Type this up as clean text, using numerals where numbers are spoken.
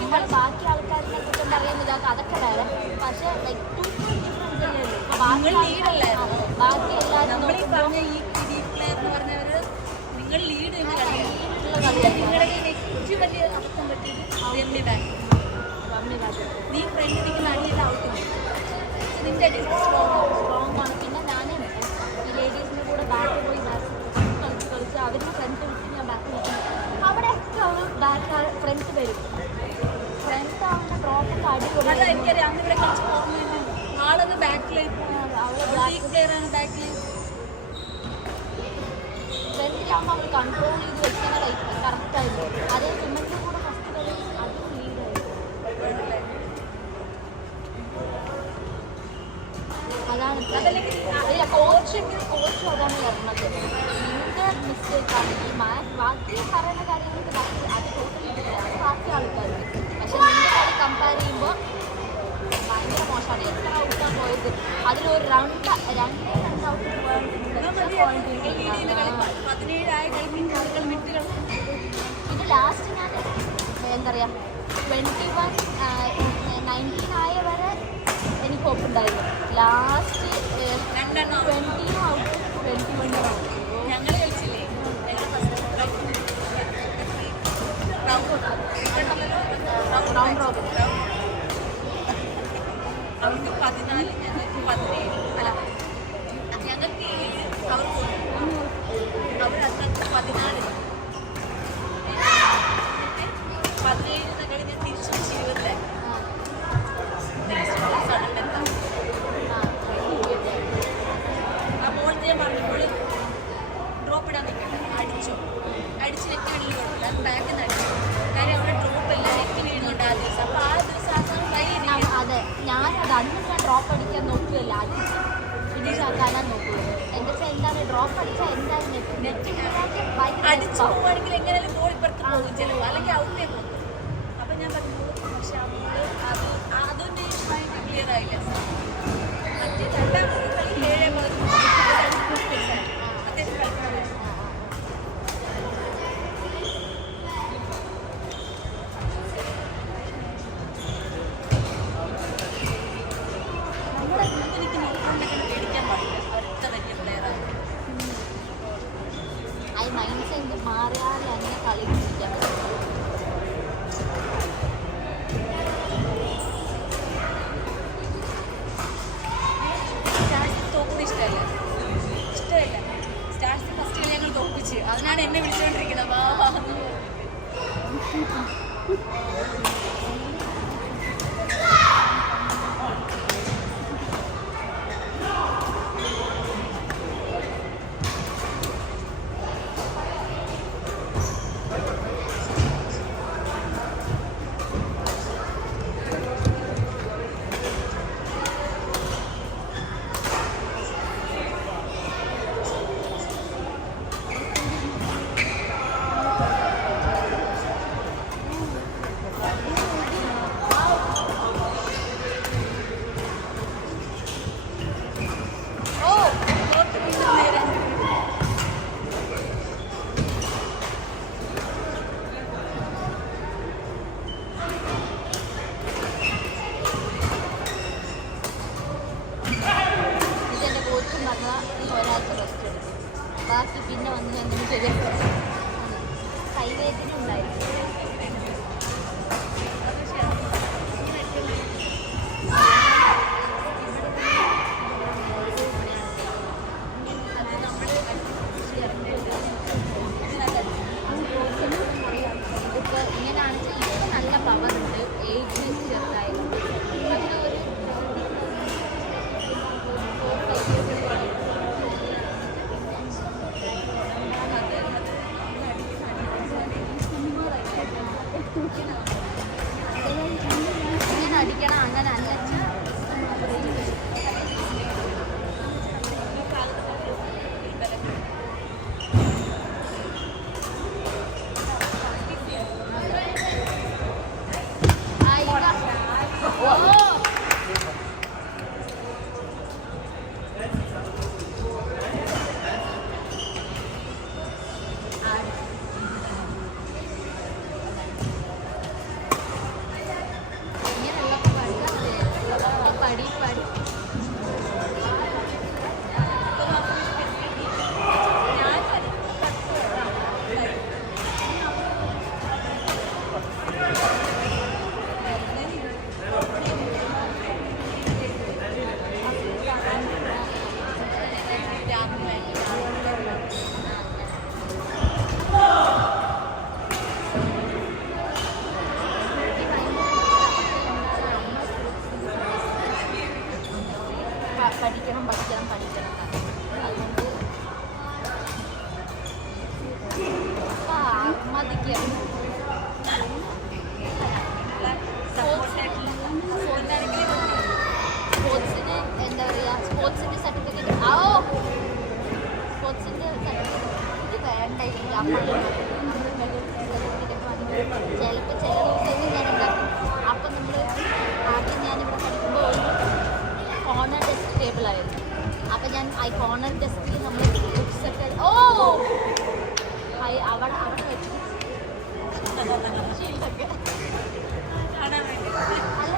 നമ്മൾ ബാക്കി ആൾക്കാരിനെ കുറിച്ച് അറിയുന്നില്ല, അതൊക്കെ വേറെ. പക്ഷെ ബാക്കി എല്ലാവരും നിങ്ങൾ ലീഡ് ചെയ്യുന്ന നിങ്ങളുടെ ഏറ്റവും വലിയ അബദ്ധം പറ്റിയത് നീ ഫ്രണ്ട് നിൽക്കുന്ന അടിയുടെ ഔട്ടും നിന്റെ അടി സ്ട്രോങ് ആണ്. പിന്നെ ഞാൻ ഈ ലേഡീസിൻ്റെ കൂടെ ബാക്ക് പോയി കളിച്ച് അവരുടെ ഫ്രണ്ട് വിട്ട് ഞാൻ ബാക്ക് നിൽക്കുന്നു. അവിടെയൊക്കെ അവർ ബാക്ക് ഫ്രണ്ട്സ് വരും. ഫ്രണ്ട്സ് ആവുന്ന ഡ്രോപ്പൊക്കെ അടിപൊളി. എനിക്കറിയാം അന്ന് ഇവിടെ കളിച്ച് പോകുന്നതിന് ആളൊന്ന് ബാക്കിൽ കയറാണ് ബാക്കിൽ ഫ്രണ്ടിലാകുമ്പോൾ അവർ കൺട്രോൾ ചെയ്ത് വെക്കുന്ന ലൈഫ് കറക്റ്റായിരുന്നു. അതേ വിമൻ്റെ കൂടെ ഫസ്റ്റ് കളി അത് ലീഡായിരുന്നു. അതാണ് അല്ല കോച്ചും അതാണ് പറഞ്ഞത്. നിന്റെ മിസ്റ്റേക്കാണ് ഈ ബാക്കി പറയുന്ന കാര്യങ്ങൾക്ക് അത് ടോട്ടലി അത് ബാക്കി ആൾക്കാർക്ക്. പക്ഷെ നിന്റെ കളി കമ്പയർ ചെയ്യുമ്പോൾ ഭയങ്കര മോശമാണ്. എത്ര ഔട്ടാണ് പോയത്, അതിലൊരു രണ്ട് ഔട്ട് പോയിന്റ്. പിന്നെ ലാസ്റ്റ് ഞാൻ എന്താ പറയുക 19 ആയ വരെ എനിക്ക് ഹോപ്പുണ്ടായിരുന്നു. ലാസ്റ്റ് 20 ഔട്ട് 21 ഔട്ട് ഞങ്ങൾ കളിച്ചില്ലേ റൗണ്ട് റോബിൻ. അവർക്ക് 14 ഞങ്ങൾക്ക് 17 അല്ല ഞങ്ങൾക്ക് അവർ അന്നത്തെ 14 17 കഴിഞ്ഞ് തിരിച്ചു 20 ആ ബോൾ ഞാൻ പറഞ്ഞപ്പോൾ ഡ്രോപ്പ് ഇടാൻ നിൽക്കട്ടെ അടിച്ചു നെറ്റ് വീണിൽ കുഴപ്പമില്ല. അത് ബാക്കിൽ നിന്ന് അടിച്ചു. കാര്യം അവിടെ ഡ്രോപ്പ് ഇല്ല, നെറ്റ് വീഴുന്നുണ്ട് ആ ദിവസം. അപ്പോൾ ആ ദിവസം ആ ട്രൈ ചെയ്തില്ല. അതെ ഞാനത് അന്ന് ഞാൻ ഡ്രോപ്പ് അടിക്കാൻ നോക്കുകയല്ല, ഫിനിഷാക്കാനാണ് നോക്കുക. എൻ്റെ വെച്ചാൽ എന്താണ് ഡ്രോപ്പ് അടിച്ചാൽ എന്തായാലും നെറ്റ് അടിച്ചു പോവുകയാണെങ്കിൽ എങ്ങനെയാലും ബോൾ ഇപ്പുറത്ത് പോകും ചിലവ്, അല്ലെങ്കിൽ ഔട്ടേ പോകും. അപ്പം ഞാൻ പറഞ്ഞു പക്ഷെ അതൊന്നും മൈൻഡ് ക്ലിയർ ആയില്ല. മറ്റേ രണ്ടാമത്തെ കളി 7-13 അത്യാവശ്യം കളിക്കാൻ പറ്റും. നമ്മുടെ മുന്നിലേക്ക് നോക്കുമ്പോഴേക്കും പേടിക്കാൻ പാടില്ല. അടുത്ത വലിയ പ്ലെയറാണ്. ആ മൈൻഡ് സെറ്റ് മാറിയാൽ അങ്ങനെ കളി പിടിക്കാൻ പറ്റും. സ്റ്റാർസിന് തോക്കുന്നത് ഇഷ്ടമല്ല. സ്റ്റാർസ് ഫസ്റ്റ് കളി ഞങ്ങൾ തോൽപ്പിച്ച്, അതിനാണ് എന്നെ വിളിച്ചുകൊണ്ടിരിക്കുന്നത്. നമ്മൾ ചിലപ്പോൾ ചില ദിവസങ്ങളിൽ ഞാൻ ഉണ്ടാക്കും. അപ്പം നമ്മൾ ആദ്യം ഞാനിവിടെ പഠിക്കുമ്പോൾ ഒരു കോർണർ ഡെസ്ക് ടേബിളായിരുന്നു. അപ്പം ഞാൻ ആ കോർണർ ഡെസ്കിൽ നമ്മൾ ബുക്സൊക്കെ അവിടെ വെച്ചു ഷീൽഡൊക്കെ കാണാൻ വേണ്ടി അല്ല